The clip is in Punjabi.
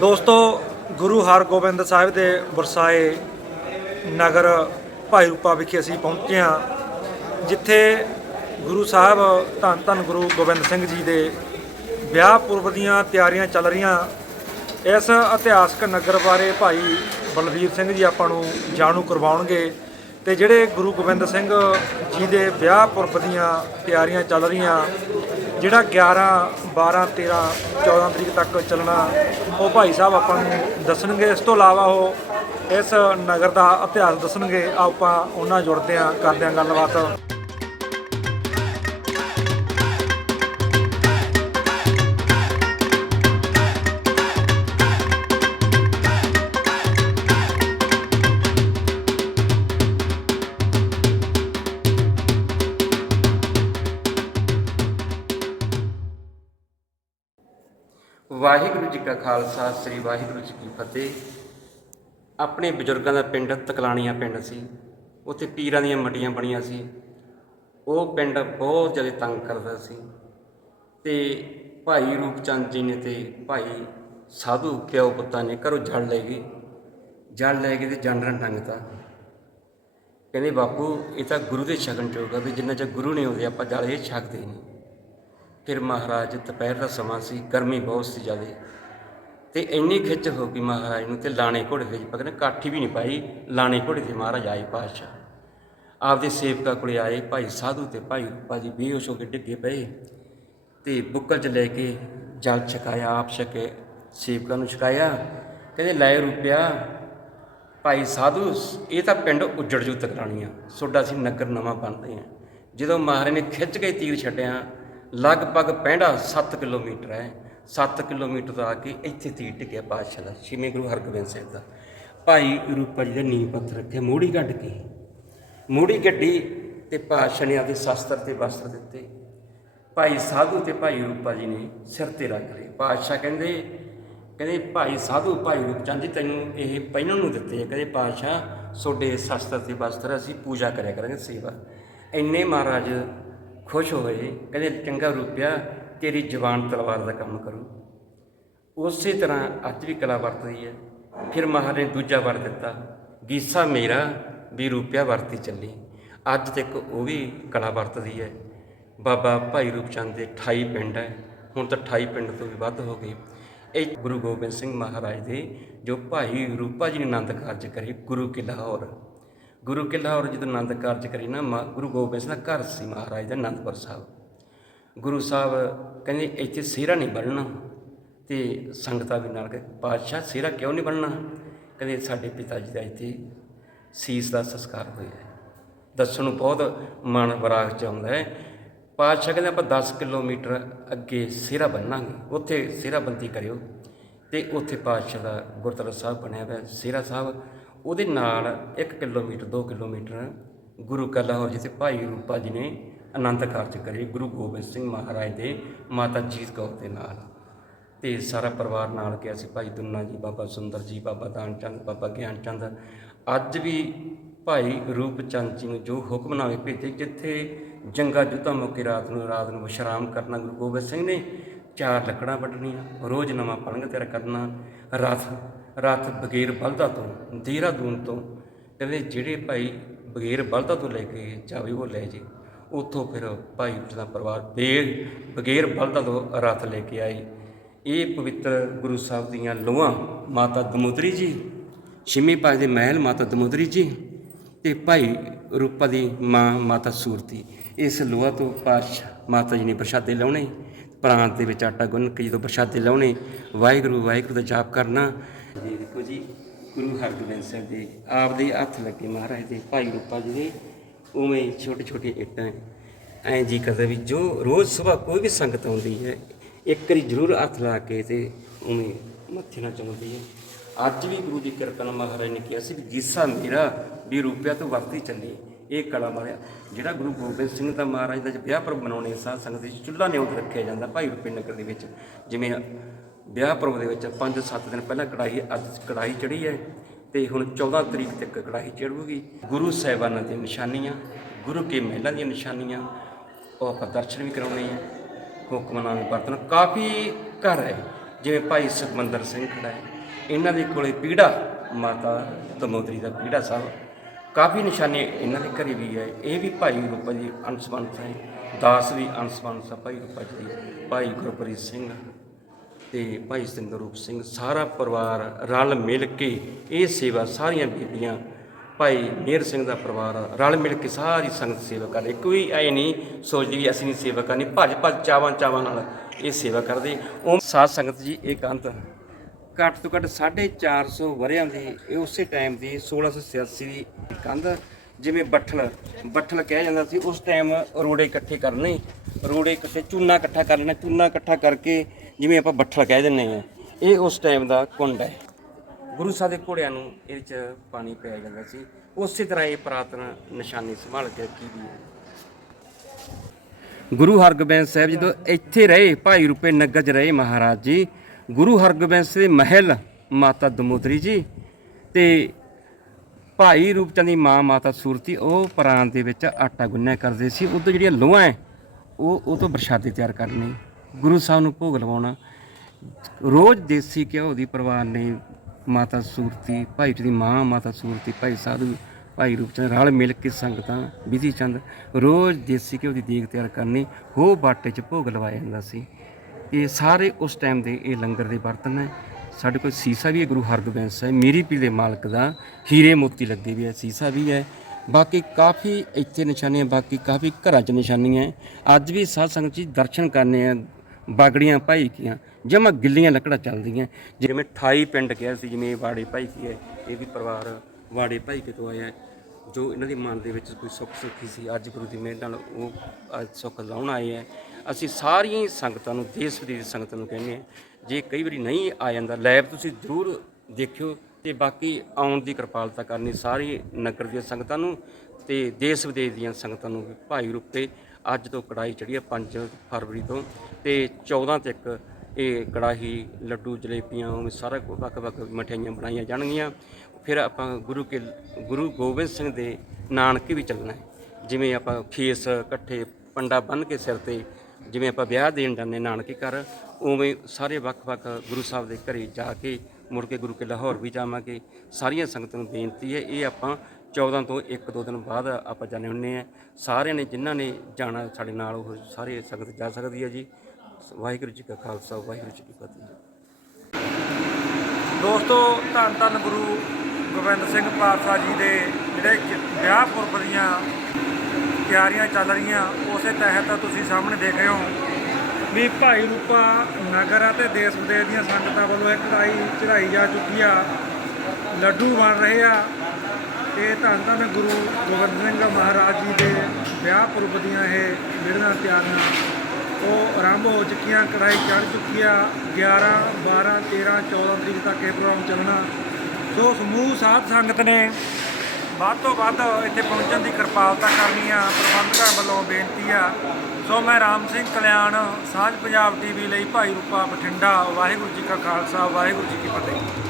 ਦੋਸਤੋ, ਗੁਰੂ ਹਰਗੋਬਿੰਦ ਸਾਹਿਬ ਦੇ ਵਰਸਾਏ ਨਗਰ ਭਾਈ ਰੂਪਾ ਵਿਖੇ ਅਸੀਂ ਪਹੁੰਚੇ ਹਾਂ, ਜਿੱਥੇ ਗੁਰੂ ਸਾਹਿਬ ਧੰਨ ਧੰਨ ਗੁਰੂ ਗੋਬਿੰਦ ਸਿੰਘ ਜੀ ਦੇ ਵਿਆਹ ਪੁਰਬ ਦੀਆਂ ਤਿਆਰੀਆਂ ਚੱਲ ਰਹੀਆਂ। ਇਸ ਇਤਿਹਾਸਕ ਨਗਰ ਬਾਰੇ ਭਾਈ ਬਲਵੀਰ ਸਿੰਘ ਜੀ ਆਪਾਂ ਨੂੰ ਜਾਣੂ ਕਰਵਾਉਣਗੇ ਤੇ ਜਿਹੜੇ ਗੁਰੂ ਗੋਬਿੰਦ ਸਿੰਘ ਜੀ ਦੇ ਵਿਆਹ ਪੁਰਬ ਦੀਆਂ ਤਿਆਰੀਆਂ ਚੱਲ ਰਹੀਆਂ ਜਿਹੜਾ 11 12 13 14 ਤਰੀਕ ਤੱਕ ਚੱਲਣਾ, ਉਹ ਭਾਈ ਸਾਹਿਬ ਆਪਾਂ ਨੂੰ ਦੱਸਣਗੇ। ਇਸ ਤੋਂ ਇਲਾਵਾ ਉਹ ਇਸ ਨਗਰ ਦਾ ਇਤਿਹਾਸ ਦੱਸਣਗੇ। ਆਪਾਂ ਉਹਨਾਂ ਜੁੜਦੇ ਹਾਂ, ਕਰਦੇ ਹਾਂ ਗੱਲਬਾਤ। ਵਾਹਿਗੁਰੂ ਜੀ ਕਾ ਖਾਲਸਾ, ਸ੍ਰੀ ਵਾਹਿਗੁਰੂ ਜੀ ਕੀ ਫਤਿਹ। ਆਪਣੇ ਬਜ਼ੁਰਗਾਂ ਦਾ ਪਿੰਡ ਤਕਲਾਣੀਆਂ ਪਿੰਡ ਸੀ। ਉੱਥੇ ਪੀਰਾਂ ਦੀਆਂ ਮੱਡੀਆਂ ਬਣੀਆਂ ਸੀ। ਉਹ ਪਿੰਡ ਬਹੁਤ ਜ਼ਿਆਦਾ ਤੰਗ ਕਰਦਾ ਸੀ। ਤੇ ਭਾਈ ਰੂਪਚੰਦ ਜੀ ਨੇ ਤੇ ਭਾਈ ਸਾਧੂ ਪਿਓ ਪੁੱਤਾਂ ਨੇ ਘਰੋਂ ਜੜ ਲੈ ਗਏ। ਜੜ ਲੈ ਕੇ ਤੇ ਜਾਨਰਾਂ ਟੰਗਤਾ ਕਹਿੰਦੇ, ਬਾਪੂ, ਇਹ ਤਾਂ ਗੁਰੂ ਦੇ ਸ਼ਗਨ ਚੋਗਾ ਵੀ ਜਿੰਨਾ ਚਿਰ ਗੁਰੂ ਨਹੀਂ ਆਉਂਦੇ ਆਪਾਂ ਜਲ ਇਹ ਛਕਦੇ ਨਹੀਂ। ਫਿਰ ਮਹਾਰਾਜ ਦੁਪਹਿਰ ਦਾ ਸਮਾਂ ਸੀ, ਗਰਮੀ ਬਹੁਤ ਸੀ ਜ਼ਿਆਦਾ। ਤੇ ਇੰਨੀ ਖਿੱਚ ਹੋ ਗਈ ਮਹਾਰਾਜ ਨੂੰ ਤੇ ਲਾਣੇ ਘੋੜੇ ਦੇ ਪਤਾ ਕਾਠੀ ਵੀ ਨਹੀਂ ਪਾਈ, ਲਾਣੇ ਘੋੜੇ ਤੇ ਮਹਾਰਾਜ ਆਏ ਪਾਤਸ਼ਾਹ। ਆਪਦੇ ਸੇਵਕਾ ਕੋਲੇ ਆਏ, ਭਾਈ ਸਾਧੂ ਤੇ ਭਾਈ ਰੂਪਾ ਜੀ ਬੇਹੋਸ਼ ਹੋ ਕੇ ਡਿੱਗੇ ਪਏ। ਤੇ ਬੁੱਕਲ 'ਚ ਲੈ ਕੇ ਜਲ ਛਕਾਇਆ, ਆਪ ਛਕੇ ਸੇਵਕਾਂ ਨੂੰ ਛਕਾਇਆ, ਕਹਿੰਦੇ, ਲੈ ਰੁਪਿਆ, ਭਾਈ ਸਾਧੂ, ਇਹ ਤਾਂ ਪਿੰਡ ਉੱਜੜ ਜੂ ਤਕਰਾਣੀਆਂ, ਸੋਡਾ ਸੀ ਨਗਰ ਨਵਾਂ ਬਣਦੇ ਆ ਜਦੋਂ ਮਹਾਰਾਜ ਨੇ ਖਿੱਚ ਕੇ ਤੀਰ ਛੱਡਿਆ, ਲਗਭਗ ਪੈਂਡਾ 7 ਕਿਲੋਮੀਟਰ ਹੈ। 7 ਕਿਲੋਮੀਟਰ ਤੋਂ ਆ ਕੇ ਇੱਥੇ ਤੀਰ ਟਿਕਿਆ ਪਾਤਸ਼ਾਹ ਦਾ, ਛੇਵੇਂ ਗੁਰੂ ਹਰਗੋਬਿੰਦ ਸਾਹਿਬ ਦਾ। ਭਾਈ ਰੂਪਾ ਜੀ ਦੇ ਨੀਂਹ ਪੱਥਰ ਰੱਖਿਆ ਮੋੜੀ ਕੱਢ ਕੇ। ਮੋੜੀ ਗੱਡੀ ਤੇ ਪਾਤਸ਼ਾਹ ਨੇ ਆਪਦੇ ਸ਼ਸਤਰ ਤੇ ਵਸਤਰ ਦਿੱਤੇ। ਭਾਈ ਸਾਧੂ ਤੇ ਭਾਈ ਰੂਪਾ ਜੀ ਨੇ ਸਿਰ ਤੇ ਰੱਖ ਲਏ। ਪਾਤਸ਼ਾਹ ਕਹਿੰਦੇ ਕਹਿੰਦੇ, ਭਾਈ ਸਾਧੂ, ਭਾਈ ਰੂਪਚੰਦ ਜੀ, ਤੈਨੂੰ ਇਹ ਪਹਿਨਣ ਨੂੰ ਦਿੱਤੇ ਆ। ਕਹਿੰਦੇ, ਪਾਤਸ਼ਾਹ ਤੁਹਾਡੇ ਸ਼ਸਤਰ ਤੇ ਵਸਤਰ ਅਸੀਂ ਪੂਜਾ ਕਰਿਆ ਕਰਾਂਗੇ, ਸੇਵਾ। ਇੰਨੇ ਮਹਾਰਾਜ ਖੁਸ਼ ਹੋਏ। ਕਹਿੰਦੇ, ਚੰਗਾ ਰੂਪਿਆ ਤੇਰੀ ਜਵਾਨ ਤਲਵਾਰ ਦਾ ਕੰਮ ਕਰੂ। ਉਸੇ ਤਰ੍ਹਾਂ ਅੱਜ ਵੀ ਕਲਾ ਵਰਤਦੀ ਹੈ। ਫਿਰ ਮਹਾਰਾਜ ਨੇ ਦੂਜਾ ਵਰ ਦਿੱਤਾ, ਗੀਸਾ ਮੇਰਾ ਵੀ ਰੂਪਿਆ ਵਰਤੀ ਚੱਲੀ। ਅੱਜ ਤੱਕ ਉਹ ਵੀ ਕਲਾ ਵਰਤਦੀ ਹੈ। ਬਾਬਾ ਭਾਈ ਰੂਪਚੰਦ ਦੇ 28 ਪਿੰਡ ਹੈ। ਹੁਣ ਤਾਂ 28 ਪਿੰਡ ਤੋਂ ਵੀ ਵੱਧ ਹੋ ਗਏ। ਇਹ ਗੁਰੂ ਗੋਬਿੰਦ ਸਿੰਘ ਮਹਾਰਾਜ ਦੇ ਜੋ ਭਾਈ ਰੂਪਾ ਜੀ ਨੇ ਆਨੰਦ ਕਾਰਜ ਕਰੇ, ਗੁਰੂ ਕੀ ਲਾਹੌਰ। ਗੁਰੂ ਕੀ ਲਾਹੌਰ ਜਦੋਂ ਆਨੰਦ ਕਾਰਜ ਕਰੀ ਨਾ, ਮਾ- ਗੁਰੂ ਗੋਬਿੰਦ ਸਿੰਘ ਦਾ ਘਰ ਸੀ ਮਹਾਰਾਜ ਦਾ ਆਨੰਦਪੁਰ ਸਾਹਿਬ। ਗੁਰੂ ਸਾਹਿਬ ਕਹਿੰਦੇ ਇੱਥੇ ਸਿਹਰਾ ਨਹੀਂ ਬਣਨਾ ਤੇ ਸੰਗਤਾਂ ਵੀ ਨਾਲ ਗਏ ਪਾਤਸ਼ਾਹ ਸਿਹਰਾ ਕਿਉਂ ਨਹੀਂ ਬਣਨਾ? ਕਹਿੰਦੇ ਸਾਡੇ ਪਿਤਾ ਜੀ ਦਾ ਇੱਥੇ ਸੀਸ ਦਾ ਸੰਸਕਾਰ ਹੋਇਆ ਦੱਸਣ ਨੂੰ ਬਹੁਤ ਮਨ ਬਰਾਗ ਚ ਆਉਂਦਾ ਹੈ। ਪਾਤਸ਼ਾਹ ਕਹਿੰਦੇ ਆਪਾਂ 10 ਕਿਲੋਮੀਟਰ ਅੱਗੇ ਸਿਹਰਾ ਬੰਨਾਂਗੇ ਉੱਥੇ ਸਿਹਰਾਬੰਦੀ ਕਰਿਓ। ਤੇ ਉੱਥੇ ਪਾਤਸ਼ਾਹ ਦਾ ਗੁਰਦੁਆਰਾ ਸਾਹਿਬ ਬਣਿਆ ਹੋਇਆ, ਸਿਹਰਾ ਸਾਹਿਬ। ਉਹਦੇ ਨਾਲ 1 ਕਿਲੋਮੀਟਰ 2 ਕਿਲੋਮੀਟਰ ਗੁਰੂ ਕਾ ਲਾਹੌਰ ਜਿੱਥੇ ਭਾਈ ਰੂਪਾ ਜੀ ਨੇ ਆਨੰਦ ਕਾਰਜ ਕਰੇ ਗੁਰੂ ਗੋਬਿੰਦ ਸਿੰਘ ਮਹਾਰਾਜ ਦੇ ਮਾਤਾ ਜੀਤ ਕੌਰ ਦੇ ਨਾਲ। ਤੇ ਸਾਰਾ ਪਰਿਵਾਰ ਨਾਲ ਗਿਆ ਸੀ ਭਾਈ ਦੁੰਨਾ ਜੀ, ਬਾਬਾ ਸੁੰਦਰ ਜੀ, ਬਾਬਾ ਦਾਨ ਚੰਦ ਬਾਬਾ ਗਿਆਨ ਚੰਦ ਅੱਜ ਵੀ ਭਾਈ ਰੂਪ ਚੰਦ ਜੀ ਨੂੰ ਜੋ ਹੁਕਮਨਾਮੇ ਭੇਜੇ, ਜਿੱਥੇ ਜੰਗਾ ਜੁੱਧਾਂ ਮੌਕੇ ਰਾਤ ਨੂੰ ਰਾਤ ਨੂੰ ਵਿਸ਼ਰਾਮ ਕਰਨਾ ਗੁਰੂ ਗੋਬਿੰਦ ਸਿੰਘ ਨੇ, ਚਾਰ ਲੱਕੜਾਂ ਵੱਢਣੀਆਂ, ਰੋਜ਼ ਨਵਾਂ ਪਲੰਗ ਤਿਆਰ ਕਰਨਾ ਰਥ ਰਥ ਬਗੈਰ ਬਲਦਾ ਤੋਂ, ਦੇਹਰਾਦੂਨ ਤੋਂ, ਕਹਿੰਦੇ ਜਿਹੜੇ ਭਾਈ ਬਗੈਰ ਬਲਦਾ ਤੋਂ ਲੈ ਕੇ ਜਾਵੇ ਉਹ ਲੈ ਜੇ। ਉੱਥੋਂ ਫਿਰ ਭਾਈ ਦਾ ਪਰਿਵਾਰ ਬੇਰ ਬਗੈਰ ਬਲਦਾ ਤੋਂ ਰੱਥ ਲੈ ਕੇ ਆਏ। ਇਹ ਪਵਿੱਤਰ ਗੁਰੂ ਸਾਹਿਬ ਦੀਆਂ ਲੋਹਾਂ ਮਾਤਾ ਦਮੋਦਰੀ ਜੀ, ਛੇਵੇਂ ਪਾਜ ਦੇ ਮਹਿਲ ਮਾਤਾ ਦਮੋਦਰੀ ਜੀ ਤੇ ਭਾਈ ਰੂਪਾ ਦੀ ਮਾਂ ਮਾਤਾ ਸੂਰਤੀ। ਇਸ ਲੋਹਾ ਤੋਂ ਪਾਤਸ਼ਾਹ ਮਾਤਾ ਜੀ ਨੇ ਪ੍ਰਸ਼ਾਦੇ ਲਾਉਣੇ, ਪ੍ਰਾਂਤ ਦੇ ਵਿੱਚ ਆਟਾ ਗੁੰਨ ਕੇ ਜਦੋਂ ਪ੍ਰਸ਼ਾਦੇ ਲਾਉਣੇ, ਵਾਹਿਗੁਰੂ ਵਾਹਿਗੁਰੂ ਦਾ ਜਾਪ ਕਰਨਾ। ਦੇਖੋ ਜੀ, ਗੁਰੂ ਹਰਗੋਬਿੰਦ ਸਾਹਿਬ ਦੇ ਆਪਦੇ ਹੱਥ ਲੱਗੇ ਮਹਾਰਾਜ ਦੇ ਭਾਈ ਰੂਪਾ ਜੀ ਦੇ ਉਵੇਂ ਛੋਟੇ ਛੋਟੇ ਇੱਟਾਂ ਐਂ ਜੀ ਕਰਦਾ ਵੀ ਜੋ ਰੋਜ਼ ਸਵੇਰ ਕੋਈ ਵੀ ਸੰਗਤ ਆਉਂਦੀ ਹੈ, ਇੱਕ ਵਾਰੀ ਜ਼ਰੂਰ ਹੱਥ ਲਾ ਕੇ ਤੇ ਉਵੇਂ ਮੱਥੇ ਨਾਲ ਚੁੰਮਦੀ ਹੈ। ਅੱਜ ਵੀ ਗੁਰੂ ਦੀ ਕਿਰਪਾ ਨਾਲ ਮਹਾਰਾਜ ਨੇ ਕਿਹਾ ਸੀ ਵੀ ਜੀਸਾ ਮੇਰਾ ਵੀ ਰੂਪਿਆ ਤੋਂ ਵਰਤੀ ਚੱਲੀ। ਇਹ ਕਲਾ ਮਾਰਿਆ। ਜਿਹੜਾ ਗੁਰੂ ਗੋਬਿੰਦ ਸਿੰਘ ਦਾ ਮਹਾਰਾਜ ਦਾ ਵਿਆਹ ਪਰਬ ਮਨਾਉਣੇ ਸਾਧ ਸੰਗਤ ਵਿੱਚ ਚੁੱਲ੍ਹਾ ਨਿਉਂਦ ਰੱਖਿਆ ਜਾਂਦਾ ਭਾਈ ਰੂਪੀ ਨਗਰ ਦੇ ਵਿੱਚ। ਜਿਵੇਂ ਵਿਆਹ ਪਰਬ ਦੇ ਵਿੱਚ 5-7 ਦਿਨ ਪਹਿਲਾਂ ਕੜਾਹੀ ਅੱਜ ਕੜਾਹੀ ਚੜੀ ਹੈ। ਤੇ ਹੁਣ 14 ਤਰੀਕ ਤੱਕ ਕੜਾਹੀ ਚੜੂਗੀ ਗੁਰੂ ਸਾਹਿਬਾਨਾਂ ਦੀਆਂ ਨਿਸ਼ਾਨੀਆਂ, ਗੁਰੂ ਕੇ ਮਹਿਲਾਂ ਦੀਆਂ ਨਿਸ਼ਾਨੀਆਂ, ਉਹ ਆਪਾਂ ਦਰਸ਼ਨ ਵੀ ਕਰਾਉਣੇ ਆ। ਹੁਕਮਨਾਮੇ ਵਰਤਨ ਕਾਫੀ ਘਰ ਹੈ। ਜਿਵੇਂ ਭਾਈ ਸੁਖਮੰਦਰ ਸਿੰਘ ਖੜਾ ਹੈ। ਇਹਨਾਂ ਦੇ ਕੋਲੇ ਪੀੜਾ ਮਾਤਾ ਦਮੋਦਰੀ ਦਾ ਪੀੜਾ ਸਾਹਿਬ। ਕਾਫੀ ਨਿਸ਼ਾਨੇ ਇਹਨਾਂ ਦੇ ਘਰੇ ਵੀ ਹੈ। ਇਹ ਵੀ ਭਾਈ ਰੂਪਾ ਜੀ ਅੰਸ਼ਵੰਤ ਹੈ। ਦਾਸ ਵੀ ਅੰਸ਼ਵੰਤ ਹੈ, ਭਾਈ ਰੂਪਾ ਜੀ ਭਾਈ ਗੁਰਪ੍ਰੀਤ ਸਿੰਘ। ਤੇ ਭਾਈ ਸਤਿੰਦਰ ਰੂਪ ਸਿੰਘ ਸਾਰਾ ਪਰਿਵਾਰ ਰਲ ਮਿਲ ਕੇ ਇਹ ਸੇਵਾ ਸਾਰੀਆਂ ਬੀਬੀਆਂ ਭਾਈ ਮੇਰ ਸਿੰਘ ਦਾ ਪਰਿਵਾਰ ਰਲ ਮਿਲ ਕੇ ਸਾਰੀ ਸੰਗਤ ਸੇਵਾ ਕਰ ਰਹੀ। ਕੋਈ ਐ ਨਹੀਂ ਸੋਚਦੀ ਵੀ ਅਸੀਂ ਨਹੀਂ ਸੇਵਾ ਕਰਨੀ, ਭੱਜ ਭੱਜ ਚਾਵਾਂ ਚਾਵਾਂ ਨਾਲ ਇਹ ਸੇਵਾ ਕਰਦੇ। ਉਹ ਸਾਧ ਸੰਗਤ ਜੀ ਇਹ ਕੰਧ ਘੱਟ ਤੋਂ ਘੱਟ 450 ਵਰਿਆਂ ਦੀ ਇਹ ਉਸੇ ਟਾਈਮ ਦੀ 1686 ਦੀ ਕੰਧ, ਜਿਵੇਂ ਬੱਠਲ ਬੱਠਲ ਕਿਹਾ ਜਾਂਦਾ ਸੀ, ਉਸ ਟਾਈਮ ਰੋੜੇ ਇਕੱਠੇ ਕਰਨੇ, ਰੋੜੇ ਇਕੱਠੇ ਚੂਨਾ ਇਕੱਠਾ ਕਰ ਲੈਣਾ, ਚੂਨਾ ਇਕੱਠਾ ਕਰਕੇ ਜਿਵੇਂ ਆਪਾਂ ਬੱਠਲ ਕਹਿ ਦਿੰਨੇ ਆ ਇਹ ਉਸ ਟਾਈਮ ਦਾ ਕੁੰਡ ਹੈ। ਗੁਰੂ ਸਾਹਿਬ ਦੇ ਘੋੜਿਆਂ ਨੂੰ ਇਹਦੇ ਚ ਪਾਣੀ ਪਿਆ ਜਾਂਦਾ ਸੀ। ਉਸੇ ਤਰ੍ਹਾਂ ਇਹ ਪੁਰਾਤਨ ਨਿਸ਼ਾਨੀ ਸੰਭਾਲ ਕੇ ਰੱਖੀ ਦੀ ਹੈ। ਗੁਰੂ ਹਰਗੋਬਿੰਦ ਸਾਹਿਬ ਜਦੋਂ ਇੱਥੇ ਰਹੇ, ਭਾਈ ਰੂਪੇ ਨਗਰ 'ਚ ਰਹੇ ਮਹਾਰਾਜ ਜੀ, ਗੁਰੂ ਹਰਗੋਬਿੰਦ ਦੇ ਮਹਿਲ ਮਾਤਾ ਦਮੋਦਰੀ ਜੀ ਤੇ ਭਾਈ ਰੂਪਚੰਦ ਦੀ ਮਾਂ ਮਾਤਾ ਸੂਰਤੀ, ਉਹ ਪ੍ਰਾਂਤ ਦੇ ਵਿੱਚ ਆਟਾ ਗੁੰਨਿਆ ਕਰਦੇ ਸੀ। ਉਦੋਂ ਜਿਹੜੀਆਂ ਲੋਹਾਂ ਹੈ, ਉਹ ਉਹ ਤੋਂ ਪ੍ਰਸ਼ਾਦੇ ਤਿਆਰ ਕਰਨੇ। ਗੁਰੂ ਸਾਹਿਬ ਨੂੰ ਭੋਗ ਲਵਾਉਣਾ। ਰੋਜ਼ ਦੇਸੀ ਘਿਓ ਦੀ ਪਰਿਵਾਰ ਨੇ ਮਾਤਾ ਸੂਰਤੀ, ਭਾਈ ਜੀ ਦੀ ਮਾਂ, ਮਾਤਾ ਸੂਰਤੀ, ਭਾਈ ਸਾਧੂ, ਭਾਈ ਰੂਪਚੰਦ ਰਲ ਮਿਲ ਕੇ ਸੰਗਤਾਂ ਵਿਧੀ ਚੰਦ, ਰੋਜ਼ ਦੇਸੀ ਘਿਓ ਦੀ ਦੇਗ ਤਿਆਰ ਕਰਨੀ, ਹੋ ਬਾਟੇ 'ਚ ਭੋਗ ਲਵਾਇਆ ਜਾਂਦਾ ਸੀ। ਇਹ ਸਾਰੇ ਉਸ ਟਾਈਮ ਦੇ ਇਹ ਲੰਗਰ ਦੇ ਬਰਤਨ ਹੈ ਸਾਡੇ ਕੋਲ ਸੀਸਾ ਵੀ ਹੈ, ਗੁਰੂ ਹਰਗੋਬਿੰਦ ਸਾਹਿਬ, ਮੇਰੀ ਪੀਰ ਦੇ ਮਾਲਕ ਦਾ ਹੀਰੇ ਮੋਤੀ ਲੱਗੇ ਵੀ ਹੈ, ਸੀਸਾ ਵੀ ਹੈ। ਬਾਕੀ ਕਾਫੀ ਇੱਥੇ ਨਿਸ਼ਾਨੀਆਂ, ਬਾਕੀ ਕਾਫੀ ਘਰਾਂ 'ਚ ਨਿਸ਼ਾਨੀਆਂ। ਅੱਜ ਵੀ ਸਾਧ ਸੰਗਤ ਜੀ ਦਰਸ਼ਨ ਕਰਨੇ ਆ ਬਾਗੜੀਆਂ ਭਾਈ ਕੀਆਂ ਜਮਾ ਗਿੱਲੀਆਂ ਲੱਕੜਾਂ ਚੱਲਦੀਆਂ। ਜਿਵੇਂ 28 ਪਿੰਡ ਕਿਹਾ ਸੀ, ਜਿਵੇਂ ਵਾੜੇ ਭਾਈ ਕੀ ਹੈ, ਇਹ ਵੀ ਪਰਿਵਾਰ ਵਾੜੇ ਭਾਈ ਕੇ ਤੋਂ ਆਇਆ ਹੈ, ਜੋ ਇਹਨਾਂ ਦੇ ਮਨ ਦੇ ਵਿੱਚ ਕੋਈ ਸੁੱਖ ਸੁੱਖੀ ਸੀ, ਅੱਜ ਗੁਰੂ ਦੀ ਮਿਹਰ ਨਾਲ ਉਹ ਅੱਜ ਸੁੱਖ ਲਾਉਣ ਆਏ ਹੈ। ਅਸੀਂ ਸਾਰੀਆਂ ਹੀ ਸੰਗਤਾਂ ਨੂੰ, ਦੇਸ਼ ਵਿਦੇਸ਼ ਦੀ ਸੰਗਤਾਂ ਨੂੰ ਕਹਿੰਦੇ ਹਾਂ, ਜੇ ਕਈ ਵਾਰੀ ਨਹੀਂ ਆ ਜਾਂਦਾ ਲੈਬ ਤੁਸੀਂ ਜ਼ਰੂਰ ਦੇਖਿਓ ਤੇ ਬਾਕੀ ਆਉਣ ਦੀ ਕਿਰਪਾਲਤਾ ਕਰਨੀ, ਸਾਰੀ ਨਗਰ ਦੀਆਂ ਸੰਗਤਾਂ ਨੂੰ ਤੇ ਦੇਸ਼ ਵਿਦੇਸ਼ ਦੀਆਂ ਸੰਗਤਾਂ ਨੂੰ ਭਾਈ ਰੂਪੇ ਅੱਜ ਤੋਂ ਕੜਾਈ ਚੜੀ ਹੈ 5 ਫਰਵਰੀ ਤੋਂ ਤੇ 14 ਤੱਕ ਇਹ ਕੜਾਹੀ ਲੱਡੂ ਜਲੇਬੀਆਂ ਉਹ ਸਾਰਾ ਵੱਖ-ਵੱਖ ਮਠਿਆਈਆਂ ਬਣਾਈਆਂ ਜਾਣਗੀਆਂ। ਫਿਰ ਆਪਾਂ ਗੁਰੂ ਕੇ, ਗੁਰੂ ਗੋਬਿੰਦ ਸਿੰਘ ਦੇ ਨਾਨਕੇ ਵੀ ਚੱਲਣਾ ਹੈ। ਜਿਵੇਂ ਆਪਾਂ ਖੇਸ ਇਕੱਠੇ ਪੰਡਾ ਬੰਨ ਕੇ ਸਿਰ ਤੇ ਜਿਵੇਂ ਆਪਾਂ ਵਿਆਹ ਦੇਣ ਜਾਂਦੇ ਨਾਨਕੇ ਘਰ, ਉਵੇਂ ਸਾਰੇ ਵੱਖ-ਵੱਖ ਗੁਰੂ ਸਾਹਿਬ ਦੇ ਘਰੇ ਜਾ ਕੇ ਮੁੜ ਕੇ ਗੁਰੂ ਕੇ ਲਾਹੌਰ ਵੀ ਜਾਵਾਂਗੇ। ਸਾਰੀਆਂ ਸੰਗਤਾਂ ਨੂੰ ਬੇਨਤੀ ਹੈ, ਇਹ ਆਪਾਂ 14 ਤੋਂ 1-2 ਦਿਨ ਬਾਅਦ ਆਪਾਂ ਜਾਣੇ ਹੁੰਨੇ ਆ ਸਾਰਿਆਂ ਨੇ ਜਿਨ੍ਹਾਂ ਨੇ ਜਾਣਾ ਸਾਡੇ ਨਾਲ, ਉਹ ਸਾਰੇ ਸੰਗਤ ਜਾ ਸਕਦੀ ਹੈ ਜੀ। ਵਾਹਿਗੁਰੂ ਜੀ ਕਾ ਖਾਲਸਾ, ਵਾਹਿਗੁਰੂ ਜੀ ਕੀ ਫਤਿਹ। ਦੋਸਤੋ, ਧੰਨ ਧੰਨ ਗੁਰੂ ਗੋਬਿੰਦ ਸਿੰਘ ਪਾਤਸ਼ਾਹ ਜੀ ਦੇ ਜਿਹੜੇ ਵਿਆਹ ਪੁਰਬ ਦੀਆਂ ਤਿਆਰੀਆਂ ਚੱਲ ਰਹੀਆਂ, ਉਸੇ ਤਹਿਤ ਤੁਸੀਂ ਸਾਹਮਣੇ ਦੇਖ ਰਹੇ ਹੋ ਵੀ ਭਾਈ ਰੂਪਾ ਨਗਰ ਅਤੇ ਦੇਸ਼ ਵਿਦੇਸ਼ ਦੀਆਂ ਸੰਗਤਾਂ ਵੱਲੋਂ ਇਹ ਕੜਾਈ ਚੜਾਈ ਜਾ ਚੁੱਕੀ ਆ। ਲੱਡੂ ਬਣ ਰਹੇ ਆ। ਇਹ ਧੰਨ ਧੰਨ ਗੁਰੂ ਗੋਬਿੰਦ ਸਿੰਘ ਮਹਾਰਾਜ ਜੀ ਦੇ ਵਿਆਹ ਪੁਰਬ ਦੀਆਂ ਇਹ ਜਿਹੜੀਆਂ ਤਿਆਰੀਆਂ ਉਹ ਆਰੰਭ ਹੋ ਚੁੱਕੀਆਂ ਕੜਾਈ ਚੜ ਚੁੱਕੀ ਆ। 11 12 13 14 ਤਰੀਕ ਤੱਕ ਇਹ ਪ੍ਰੋਗਰਾਮ ਚੱਲਣਾ। ਸੋ ਸਮੂਹ ਸਾਧ ਸੰਗਤ ਨੇ ਵੱਧ ਤੋਂ ਵੱਧ ਇੱਥੇ ਪਹੁੰਚਣ ਦੀ ਕਿਰਪਾਲਤਾ ਕਰਨੀ ਆ। ਪ੍ਰਬੰਧਕਾਂ ਵੱਲੋਂ ਬੇਨਤੀ ਆ। ਸੋ ਮੈਂ ਰਾਮ ਸਿੰਘ ਕਲਿਆਣ, ਸਾਂਝ ਪੰਜਾਬ ਟੀਵੀ ਲਈ ਭਾਈ ਰੂਪਾ ਬਠਿੰਡਾ, ਵਾਹਿਗੁਰੂ ਜੀ ਕਾ ਖਾਲਸਾ, ਵਾਹਿਗੁਰੂ ਜੀ ਕੀ ਫਤਿਹ।